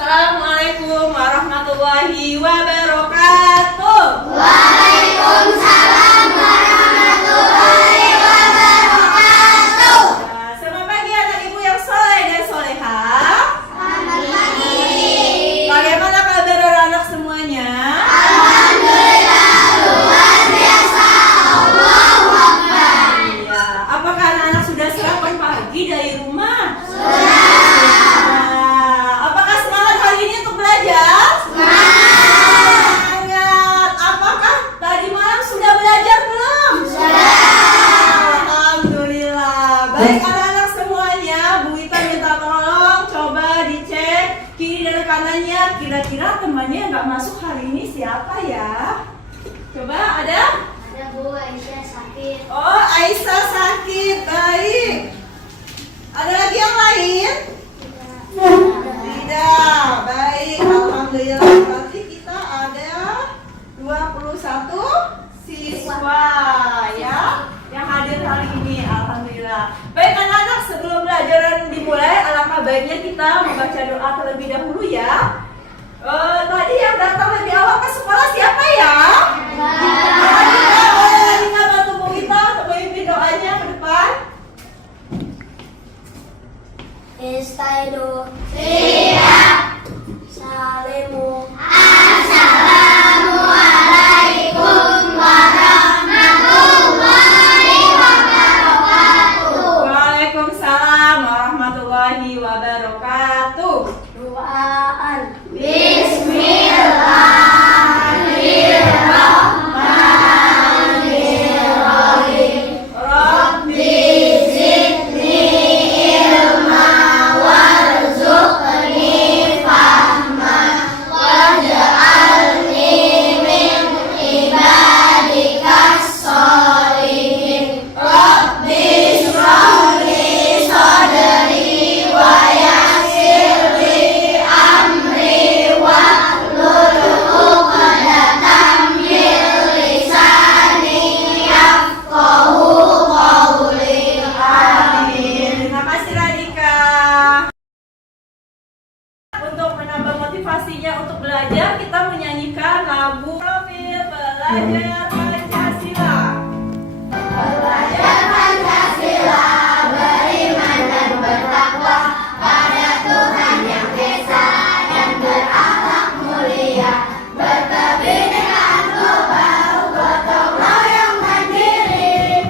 Assalamualaikum warahmatullahi wabarakatuh. Waalaikumsalam warahmatullahi wabarakatuh. Nah, selamat pagi anak ibu yang soleh dan solehah. Selamat pagi. Bagaimana kabar anak-anak semuanya? Alhamdulillah luar biasa. Allahu Akbar. Iya. Apakah anak-anak sudah sarapan pagi dari rumah? Sudah. Apakah semangat hari ini untuk belajar? Semangat. Apakah tadi malam sudah belajar belum? Sudah. Alhamdulillah. Baik anak-anak semuanya, Bu Ita minta tolong coba dicek kiri dan kanannya. Kira-kira temannya yang nggak masuk hari ini siapa ya? Coba ada? Ada Bu Aisyah sakit. Oh, Aisyah sakit. Baik. Ada lagi yang lain? Tidak. Baik, alhamdulillah. Berarti kita ada 21 siswa ya yang hadir hari ini. Alhamdulillah. Baik anak-anak, sebelum pelajaran dimulai, alangkah baiknya kita membaca doa terlebih dahulu ya. Tadi yang datang lebih awal ke sekolah siapa ya? Boleh ingat bantu Bu Ita untuk memimpin doanya ke depan. Istaido. Siap. Salimu. Assalamualaikum warahmatullahi wabarakatuh. Waalaikumsalam warahmatullahi wabarakatuh. Doaan. Bismillahirrahmanirrahim. Rabbi Zidni ilma warzuqni fahma waj'alni min ibadikas sholihin. Rabbi shrahli sadri wa yassirli amri wahlul 'uqdatam min lisani yafqahu qawli. Amin. Terima kasih Radika. Untuk menambah motivasinya untuk belajar, kita menyanyikan lagu Profil Belajar Pancasila. Belajar Pancasila, beriman dan bertakwa pada Tuhan yang Esa, yang berakhlak mulia, berkebinekaan global, gotong royong mandiri,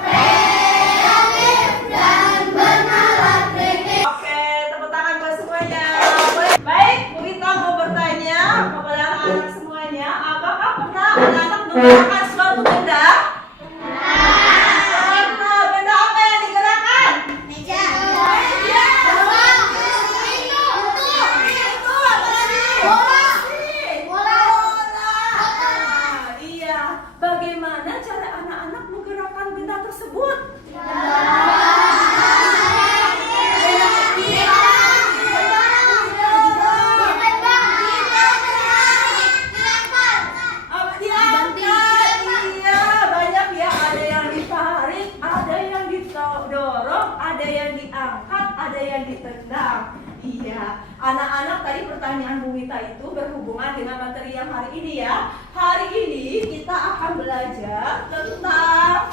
kreatif dan bernalar kritis. Oke, tepuk tangan buat semuanya. Baik, Bu Ita mau bertanya kepada anak-anak semuanya, apakah pernah anak-anak menggunakan suatu benda? Pernah. Benda apa yang digerakkan? Meja. Meja. Itu. Itu apa lagi? Bola. Bola. Iya. Bagaimana cara anak-anak menggerakkan benda tersebut? Apa diangkat? Iya, banyak ya. Ada yang ditarik, ada yang didorong, ada yang diangkat, ada yang ditendang. Iya, anak-anak tadi pertanyaan Bu Wita itu berhubungan dengan materi yang hari ini ya. Hari ini kita akan belajar tentang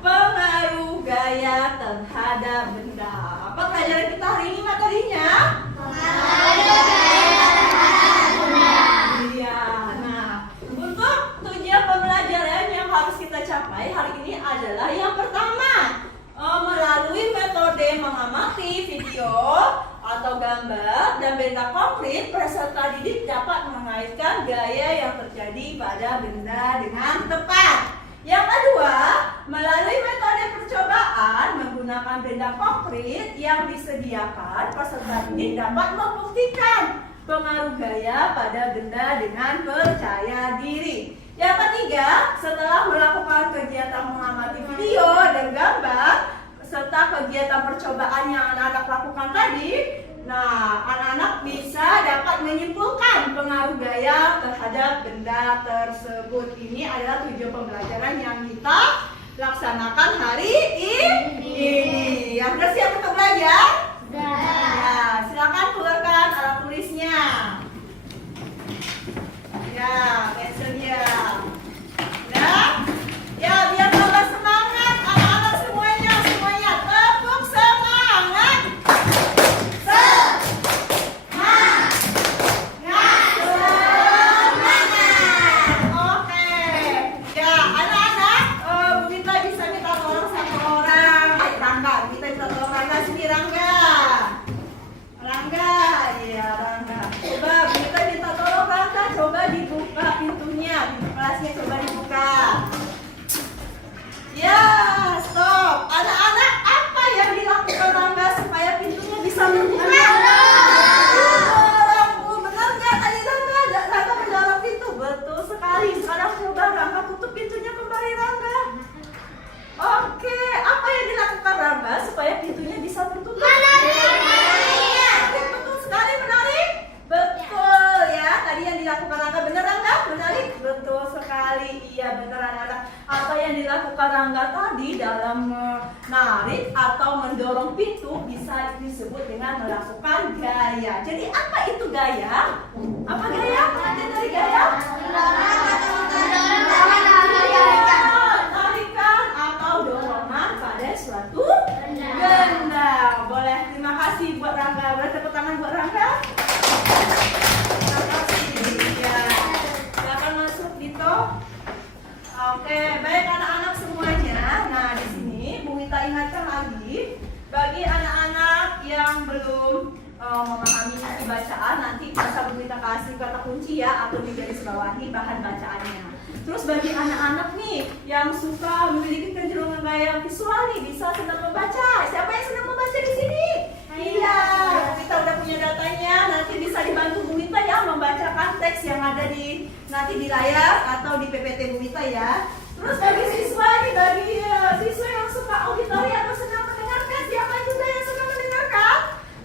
pengaruh gaya terhadap benda. Apa pelajaran kita hari ini materinya? Iya. Nah, untuk tujuan pembelajaran yang harus kita capai hari ini adalah yang pertama, melalui metode mengamati video atau gambar dan benda konkret, peserta didik dapat mengaitkan gaya yang terjadi pada benda dengan tepat. Yang kedua, melalui metode percobaan menggunakan benda konkret yang disediakan, peserta didik dapat membuktikan pengaruh gaya pada benda dengan percaya diri. Yang ketiga, setelah melakukan kegiatan mengamati video dan gambar serta kegiatan percobaan yang anak-anak lakukan tadi, nah, anak-anak bisa dapat menyimpulkan pengaruh gaya terhadap benda tersebut. Ini adalah tujuan pembelajaran yang kita laksanakan hari ini. Yang sudah siap untuk belajar? Ya, silakan keluarkan alat tulisnya. itu bisa disebut dengan melakukan gaya. Jadi apa itu gaya? Apa gaya? Ada dari gaya? Tarikan atau dorongan pada suatu benda. Boleh, terima kasih buat Rangga. Boleh tepuk tangan buat Rangga? Terima kasih. Ya. Silakan masuk Dito. Oke, baik anak-anak semuanya. Nah, di sini Bu Wita ingatkan lagi bagi anak-anak yang belum memahami isi bacaan, nanti bisa Bu Wita kasih kata kunci ya atau di garis bawahi bahan bacaannya. Terus bagi anak-anak nih yang suka memiliki kecenderungan gaya visual nih, bisa senang membaca. Siapa yang senang membaca di sini? Iya, kita udah punya datanya. Nanti bisa dibantu Bu Wita ya membacakan teks yang ada di nanti di layar atau di PPT Bu Wita ya. Terus bagi siswa nih, bagi siswa yang suka auditori atau senang mendengarkan, siapa juga yang suka mendengarkan?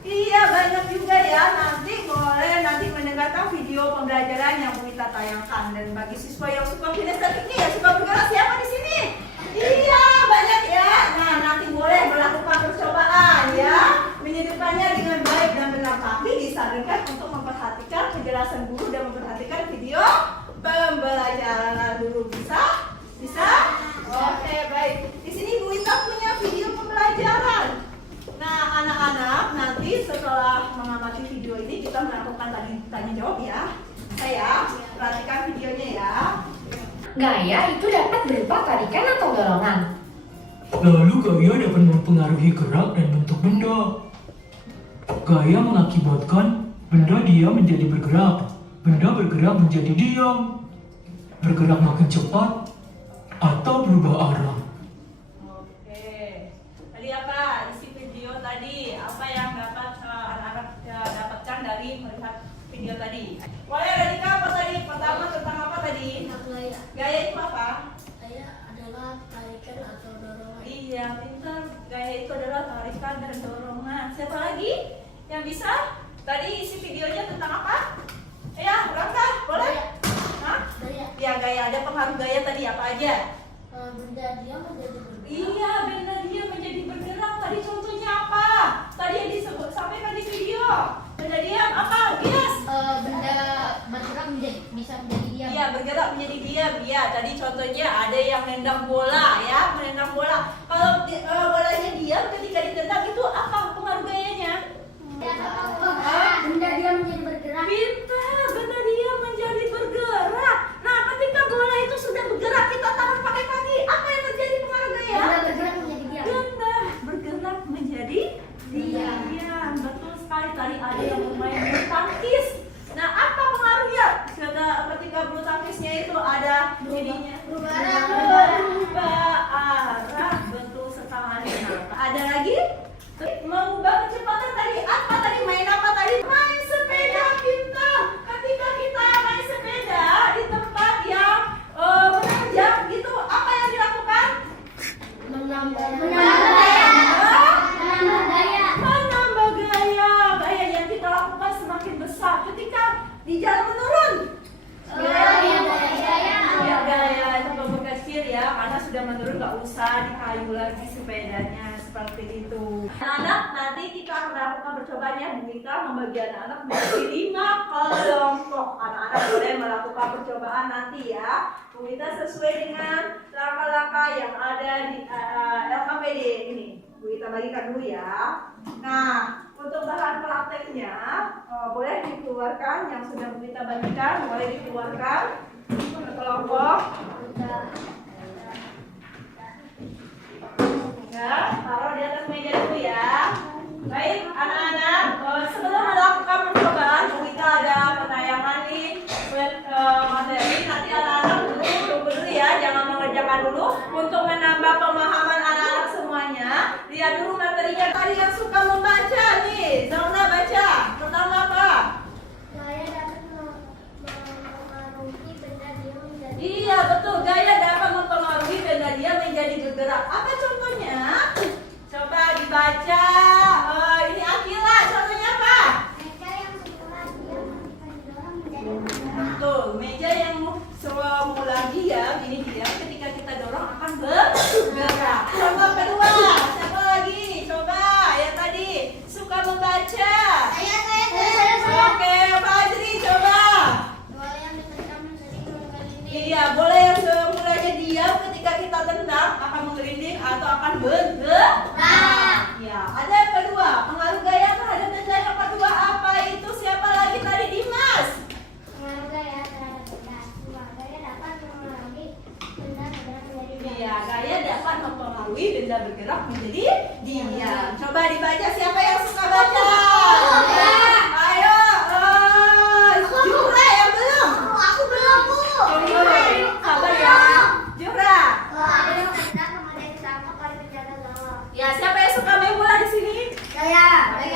Iya, banyak juga ya. Nanti boleh nanti mendengarkan video pembelajaran yang Bu Wita tayangkan. Dan bagi siswa yang suka kinestetik nih, ya suka bergerak, siapa di sini? Iya, banyak ya. Nah, nanti boleh melakukan percobaan ya. Menyelipkannya dengan baik dan benar, tapi disarankan untuk memperhatikan penjelasan guru dan memperhatikan video pembelajaran dulu. Bisa? Bisa? Oke, baik. Di sini Bu Wita punya video pembelajaran. Nah, anak-anak nanti setelah mengamati video ini kita melakukan tanya jawab ya. Saya perhatikan videonya ya. Gaya itu dapat berupa tarikan atau dorongan. Lalu gaya dapat mempengaruhi gerak dan bentuk benda. Gaya mengakibatkan benda diam menjadi bergerak, benda bergerak menjadi diam, bergerak makin cepat, atau berubah arah. Oke. Tadi apa isi video tadi? Apa yang dapat anak-anak dapatkan dari melihat video tadi? Boleh Radika, apa tadi? Pertama tentang apa tadi? Gaya. Gaya itu apa? Gaya adalah tarikan atau dorongan. Iya, pintar. Gaya itu adalah tarikan dan dorongan. Siapa lagi yang bisa? Tadi isi videonya tentang apa? Ya, Rangga, boleh? Hah? Gaya. Ya, gaya. Ada pengaruh gaya tadi apa aja? Benda dia menjadi bergerak. Iya, benda dia menjadi bergerak. Tadi contohnya apa? Tadi yang disebut sampaikan di video. Benda diam apa? Yes. Benda bergerak bisa menjadi diam. Iya, bergerak menjadi diam. Iya, tadi contohnya ada yang nendang bola ya, menendang bola. Kalau bolanya diam ketika ditendang itu apa pengaruh gayanya? Benda dia menjadi bergerak. Pintar, benda dia menjadi bergerak. Nah, ketika bola itu sudah bergerak, kita tahan pakai kaki. Apa yang terjadi pengaruh gaya? Benda bergerak menjadi diam. Benda bergerak menjadi diam. Betul sekali. Tadi ada yang bermain bulu tangkis. Nah, apa pengaruhnya? Ketika bulu tangkisnya itu ada jadinya berubah arah. Betul sekali. Nah, ada lagi? Mengubah kecepatan tadi. Apa tadi? Main apa tadi? Main sepeda. Pintar. Ketika kita main sepeda di tempat yang menanjak gitu, apa yang dilakukan? Menambah gaya. Menambah gaya. Gaya yang kita lakukan semakin besar. Ketika di jalan menurun, gaya itu berkecil ya, karena sudah menurun, nggak usah dikayu lagi sepedanya seperti itu. Anak-anak, nanti kita akan melakukan percobaan ya. Bu Wita membagi anak-anak menjadi 5 kelompok. Anak-anak boleh melakukan percobaan nanti ya. Bu Wita sesuai dengan langkah-langkah yang ada di LKPD ini. Bu Wita bagikan dulu ya. Nah, untuk bahan prakteknya boleh dikeluarkan yang sudah Bu Wita bagikan, boleh dikeluarkan ke kelompok. Ya, taruh di atas meja dulu ya. Baik, anak-anak, sebelum melakukan percobaan, kita ada penayangan nih materi. Nanti anak-anak tunggu dulu ya, jangan mengerjakan dulu. Untuk menambah pemahaman anak-anak semuanya, lihat dulu materinya. Tadi yang suka membaca nih, Zauna baca. Pertama apa? Gaya dapat mempengaruhi benda dia menjadi. Iya betul, gaya dapat mempengaruhi benda dia menjadi bergerak. Apa contohnya? Coba dibaca. Ini Akila, contohnya apa? Meja yang semula diam ketika didorong menjadi bergerak. Betul, meja yang semula diam ini diam ketika kita dorong akan bergerak. Contoh kedua, siapa lagi? Coba yang tadi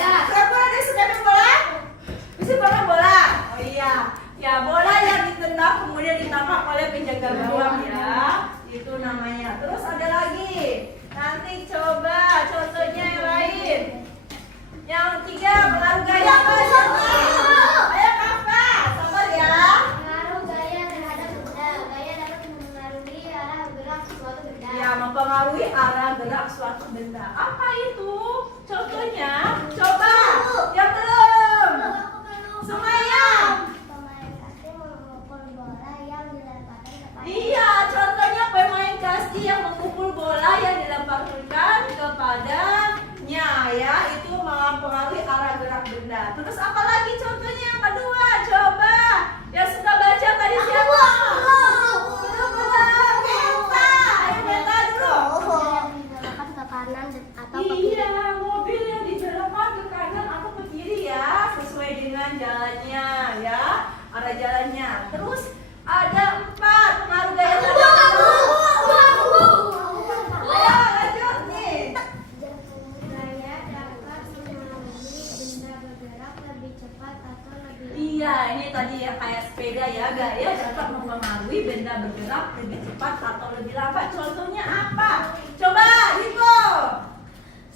Pura-pura dia suka main bola? Bisa main bola? Oh iya. Ya, bola yang ditendang kemudian ditangkap oleh penjaga gawang ya. Itu namanya. Terus ada lagi. Nanti coba contohnya yang lain. Yang ketiga, pengaruh gaya apa? Ayo kakak, sabar ya. Pengaruh gaya terhadap benda. Gaya dapat mempengaruhi arah gerak suatu benda. Ya, mempengaruhi arah gerak suatu benda. Apa itu? Contohnya, coba. Yang belum. Sumaya. Pemain kasti memukul bola yang dilemparkan kepada. Iya, contohnya pemain kasti yang memukul bola yang dilemparkan kepadanya ya, itu mempengaruhi arah gerak benda. Terus apa lagi contohnya yang kedua? Coba. Yang suka baca tadi siapa? Belum. Meta. Ayo Meta dulu. Dibelokkan ke kanan atau ke Iya, mobil yang dibelokkan ke kanan atau ke kiri ya, sesuai dengan jalannya ya, arah jalannya. Terus ada 4 pengaruh gaya terhadap. Ayo lanjut nih. gaya dapat mempengaruhi benda bergerak lebih cepat atau lebih Iya, ini tadi ya kayak sepeda ya, gaya dapat mempengaruhi benda bergerak lebih cepat atau lebih lambat. Contohnya apa? Coba, Riko.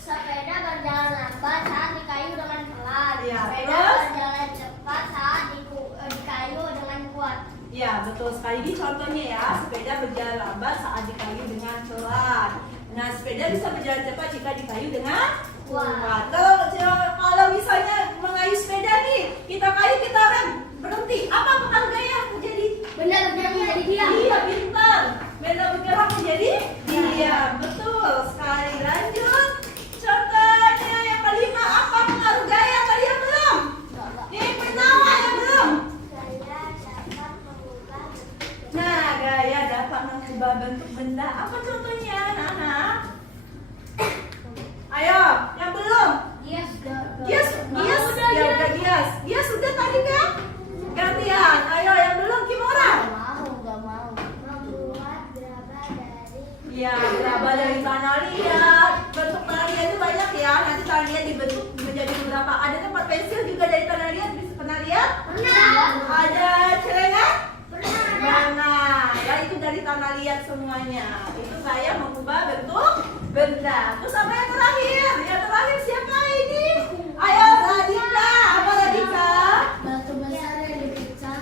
Sepeda berjalan lambat saat dikayu dengan pelan. Iya, Sepeda terus? berjalan cepat saat dikayu dengan kuat. Ya, betul sekali. Ini contohnya ya, sepeda berjalan lambat saat dikayu dengan pelan. Nah, sepeda bisa berjalan cepat jika dikayu dengan kuat. Kalau misalnya mengayu sepeda nih, kita kayu, kita rem, berhenti. Apa pengaruh gaya terjadi? Benda bergerak menjadi diam. Iya, pintar. Benda bergerak menjadi diam. Betul sekali. Lanjut. Contohnya yang kelima, apa pengaruh gaya? Tadi yang belum? Nih, pertama yang belum. Gaya dapat mengubah Nah, gaya dapat mengubah bentuk benda. Apa contohnya, anak-anak? Ayo, yang belum? dia Dia sudah tadi kan? Gantian. Ayo, yang belum Kimura. gak mau membuat gerabah dari Ya, gerabah dari tanah liat. Bentuk tanah liat itu banyak ya. Nanti tanah liat dibentuk menjadi beberapa. Ada tempat pensil juga dari tanah liat. Bisa pernah lihat? Ada celengan? Mana? Ya, itu dari tanah liat semuanya. Itu saya mengubah bentuk benda. Terus apa yang terakhir? Yang terakhir siapa ini? Ayo, Radika. Apa Radika? batu besar yang dipecah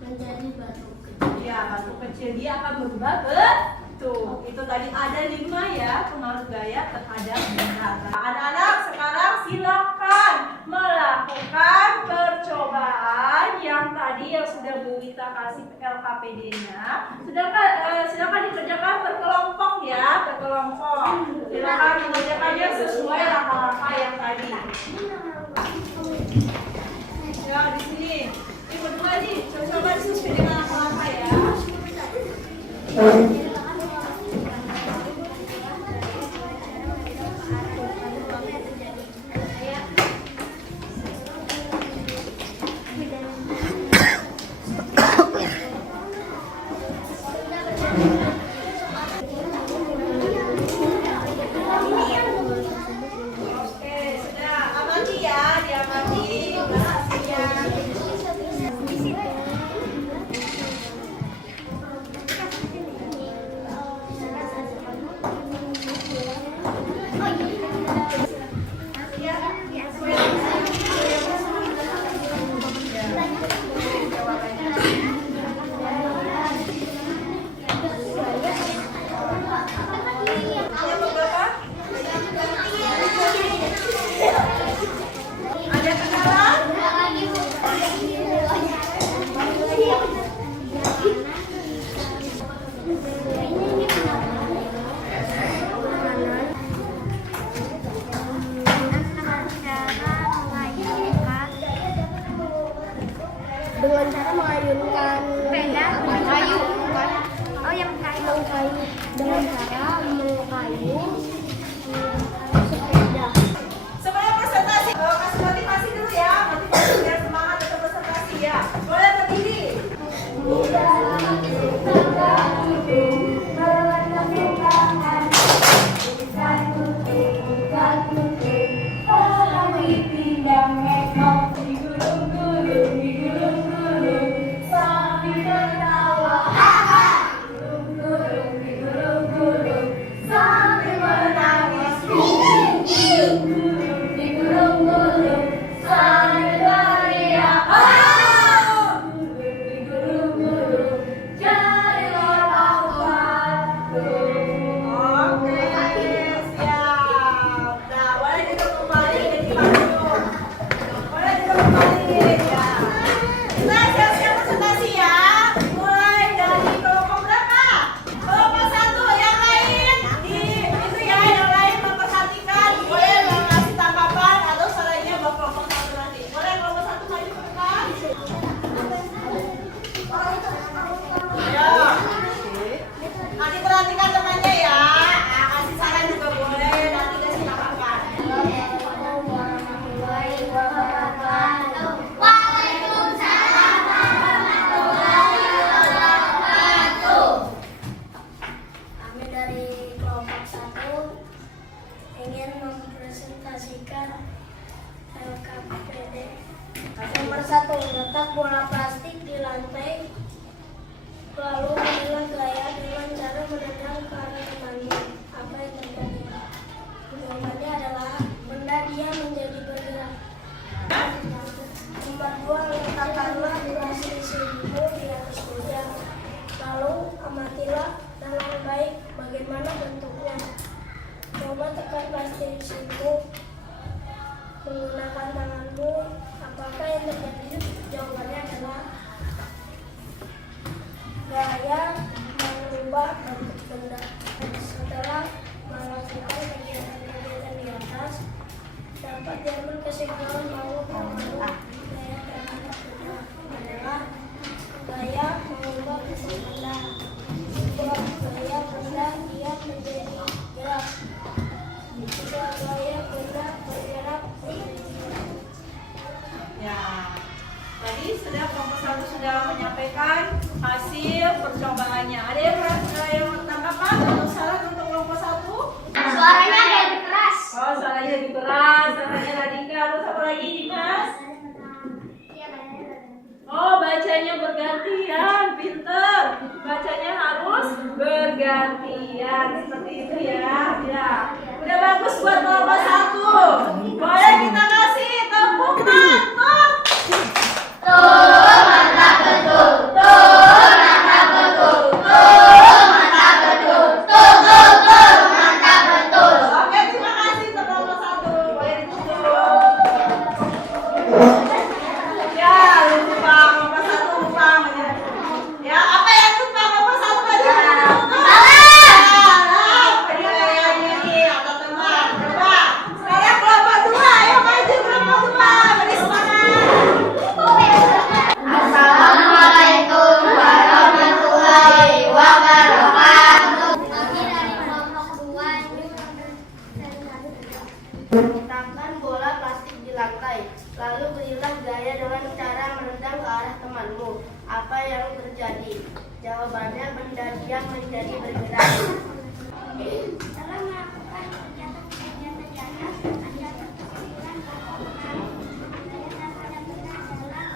menjadi batu kecil. Ya, batu kecil dia akan berubah bentuk. Itu tadi ada 5 ya pengaruh gaya terhadap benda. Anak-anak sekarang silakan melakukan percobaan yang tadi yang sudah Bu Wita kasih LKPD-nya. Silakan dikerjakan berkelompok ya, berkelompok. Silakan mengerjakannya sesuai langkah-langkah yang tadi. Ya, di sini. Ini berdua nih, coba sesuai dengan langkah-langkah ya. Oke, sudah amati ya, diamati. Makasih ya. Yang beberapa? Ada kendala? Dengan cara mengayunkan kayu bukan mengkayu dengan cara mengkayu sepeda. Sebelum presentasi, kasih motivasi dulu ya. Motivasi biar semangat untuk presentasi ya. Boleh berdiri. Satu, LKPD. Nomor 1, letak bola plastik di lantai, lalu berilah gaya dengan cara menendang ke arah temanmu. Apa yang terjadi? Jawabannya adalah benda dia menjadi bergerak. Nomor 2, letakkanlah plastik silinder di atas meja, lalu amatilah dengan baik bagaimana bentuknya. Coba tekan plastik silinder menggunakan tanganmu. Apakah yang terjadi? Jawabannya adalah gaya mengubah bentuk benda. Setelah melakukan kegiatan di atas, dapat diambil kesimpulan bahwa gaya terhadap benda adalah gaya mengubah bentuk benda. Sebuah gaya benda dia menjadi gerak. Sebuah gaya benda bergerak menjadi gerak. Ya, tadi sudah kelompok 1 sudah menyampaikan hasil percobaannya. Ada yang tanggapan atau saran untuk kelompok 1? Suaranya lebih keras. Oh, suaranya lebih keras, suaranya Radika. Terus apa lagi, Mas? Oh, bacanya bergantian, pinter. Bacanya harus bergantian, seperti itu ya. Ya, udah bagus buat kelompok 1. Boleh kita kasih tepuk tangan. Mantap betul. Mantap betul. Mantap betul. Mantap betul. Oke, terima kasih untuk kelompok 1. Boleh ditutup. Ya, lupa kelompok 1 lupa. Ya, apa yang lupa kelompok 1 aja? Salam. Ini atau teman. Coba. Sekarang kelompok 2. Ayo maju kelompok 2. Beri semangat. Assalamualaikum warahmatullahi wabarakatuh. Kami dari kelompok 2 letakkan bola plastik di lantai, lalu berilah gaya dengan cara menendang ke arah temanmu. Apa yang terjadi? Jawabannya benda dia menjadi bergerak. Setelah melakukan kegiatan di atas, ada kesimpulan bahwa gaya terhadap benda adalah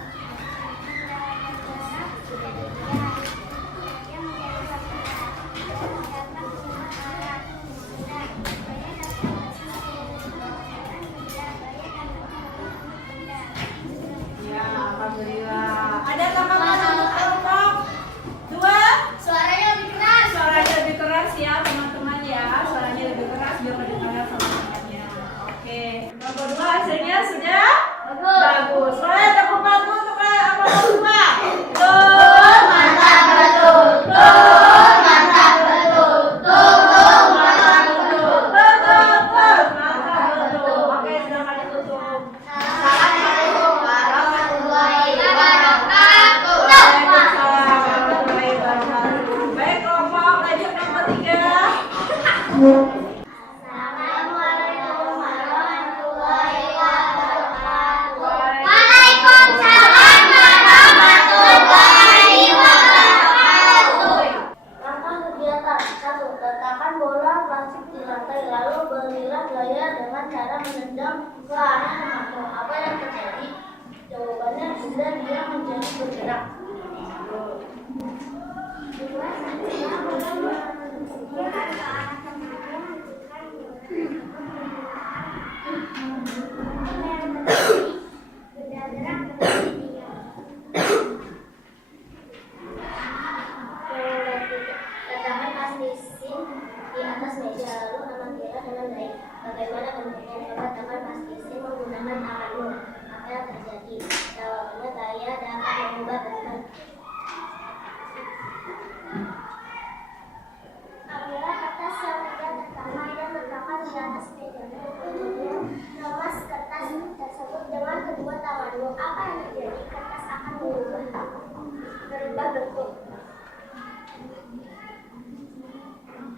Ya, alhamdulillah. Ada tanggapan untuk kelompok 2? suaranya lebih keras. Suaranya lebih keras ya, teman-teman ya. Suaranya lebih keras biar kedengaran sama temannya. Oke. Kelompok 2 hasilnya sudah bagus. Boleh tepuk tangan untuk kelompok 2. Tuh, mantap betul. Tuh, mantap betul. Tuh, mantap betul. Mantap betul. Oke, silakan ditutup. Assalamualaikum warahmatullahi wabarakatuh. Waalaikumsalam warahmatullahi wabarakatuh. Baik, kelompok lanjut kelompok 3. Assalamualaikum warahmatullahi wabarakatuh. Waalaikumsalam warahmatullahi wabarakatuh. Langkah kegiatan 1. Letakkan bola plastik di lantai, lalu berilah gaya dengan cara menendang ke arah temanmu. Apa yang terjadi? Jawabannya benda dia menjadi bergerak. Letakkan plastisin di atas meja, lalu amatilah dengan baik bagaimana bentuknya. Coba tekan plastisin menggunakan tanganmu. Apa yang terjadi? Jawabannya gaya dapat mengubah bentuk. Ambillah kertas yang tidak tertambah dan letakkan di atas meja. Kemudian remas kertas tersebut dengan kedua tanganmu. Apa yang terjadi? Kertas akan berubah bentuk. 4.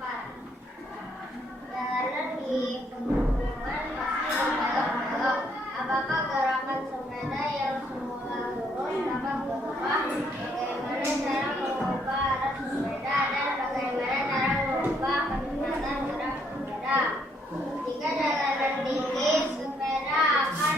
Jalanan di pegunungan pasti berbelok-belok. Apakah gerakan sepeda yang semula lurus dapat berubah? Bagaimana cara mengubah arah sepeda dan bagaimana cara mengubah kecepatan gerak sepeda? Jika jalanan tinggi, sepeda akan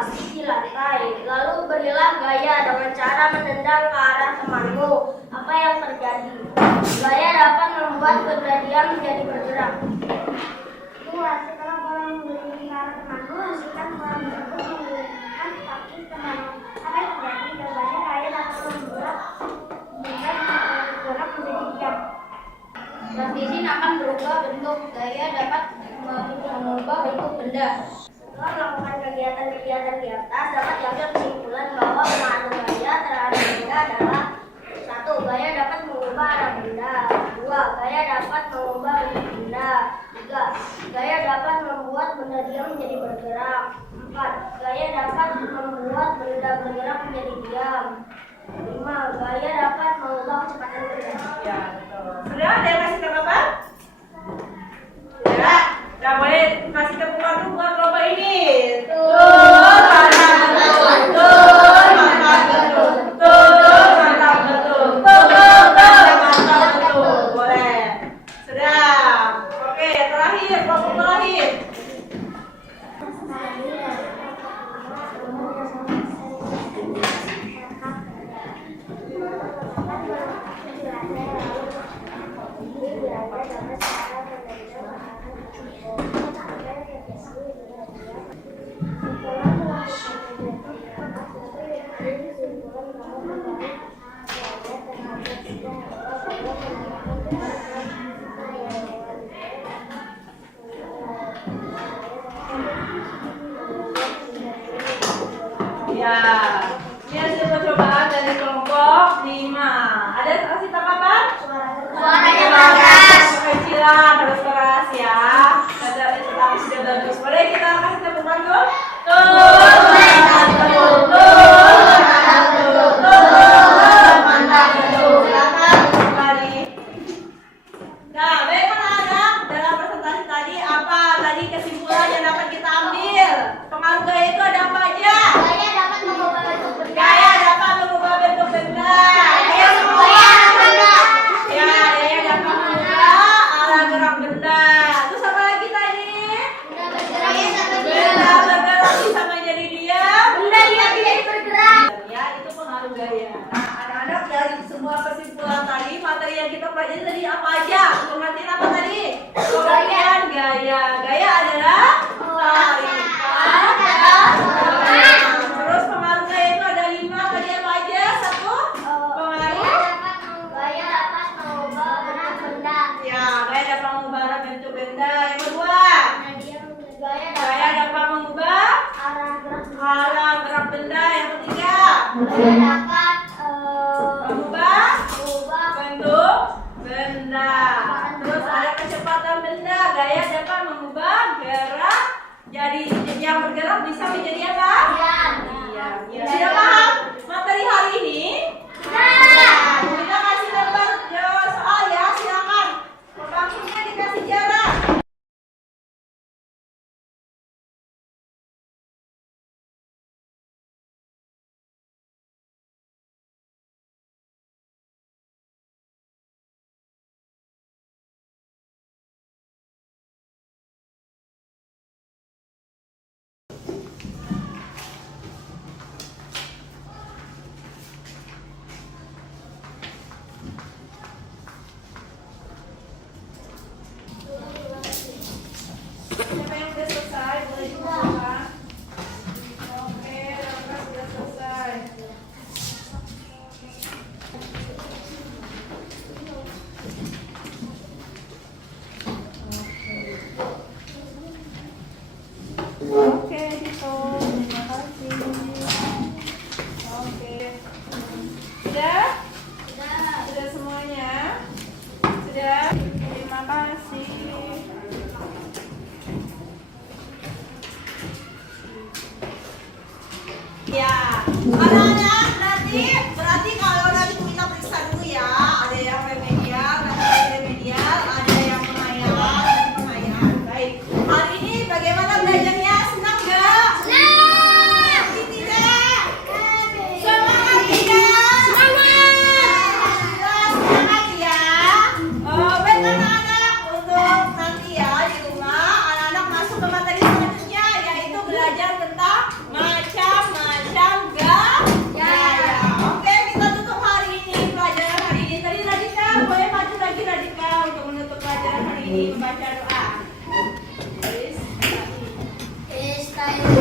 plastik di lantai. Lalu berilah gaya dengan cara menendang ke arah temanmu. Apa yang terjadi? Gaya dapat membuat benda diam menjadi bergerak. Setelah bola mengelilingi ke arah temanmu, hasilkan bola tersebut menggunakan kaki temanmu. Apa yang terjadi? Jawabannya gaya dapat membuat benda bergerak menjadi diam. Plastik akan berubah bentuk. Gaya dapat mengubah bentuk benda. Setelah melakukan kegiatan-kegiatan di atas, dapat diambil kesimpulan bahwa pengaruh gaya terhadap benda adalah: 1. Gaya dapat mengubah arah benda. 2. Gaya dapat mengubah bentuk benda. 3. Gaya dapat membuat benda diam menjadi bergerak. 4. Gaya dapat membuat benda bergerak menjadi diam. 5. Gaya dapat mengubah kecepatan benda. Ya, betul. Sudah ada yang kasih tanggapan? Sudah. Nah, boleh kasih tepuk tangan buat lomba ini. Mantap betul. Boleh. Sudah. Oke, terakhir, kelompok terakhir. Ya, ini hasil percobaan dari kelompok 5. Ada kasih tanggapan? Suaranya bagus. Kecilan harus keras ya. Tapi sudah bagus. Boleh kita kasih tepuk tangan? Mantap betul. Silakan kembali. Nah, baik anak-anak, dalam presentasi tadi apa tadi kesimpulan yang dapat kita ambil? Pengaruh gaya itu ada apa aja? Gaya dapat mengubah bentuk benda. Gaya dapat mengubah bentuk benda. Gaya mengubah benda. Ya, gaya dapat mengubah arah gerak benda. Terus apa lagi tadi? Benda bergerak bisa Benda bergerak bisa menjadi diam. Benda diam menjadi bergerak. Ya, itu pengaruh gaya. Nah, anak-anak dari semua kesimpulan tadi, materi yang kita pelajari tadi apa aja? Pengertian apa tadi? Pengertian gaya. Gaya adalah tarikan dan gerakan. Terus pengaruh gaya itu ada 5. Tadi apa aja? 1. Pengaruh. Gaya dapat mengubah bentuk benda. Ya, gaya dapat mengubah bentuk benda. Yang kedua, gaya dapat mengubah Arah gerak. arah gerak benda. Yang ketiga, Gaya dapat mengubah mengubah bentuk benda. Terus ada kecepatan benda. Gaya dapat mengubah gerak. Jadi yang bergerak bisa menjadi apa? diam. Iya. Sudah paham materi hari ini? Nah, kita kasih gambar soal ya. Silakan. Pembangkitnya dikasih jarak. Siapa yang sudah selesai boleh dibuka. Oke, Raka sudah selesai. Oke, Dito. Terima kasih. Oke. Sudah? Sudah semuanya? Sudah? Terima kasih. Ya, anak-anak berarti kalau nanti kita periksa dulu ya, ada yang remedial, ada yang pengayaan. Baik, hari ini bagaimana belajarnya? Senang nggak? Senang. Tidak. Semangat tidak? Semangat ya. Baik anak-anak, untuk nanti ya di rumah anak-anak masuk ke materi selanjutnya yaitu belajar tentang macam Saya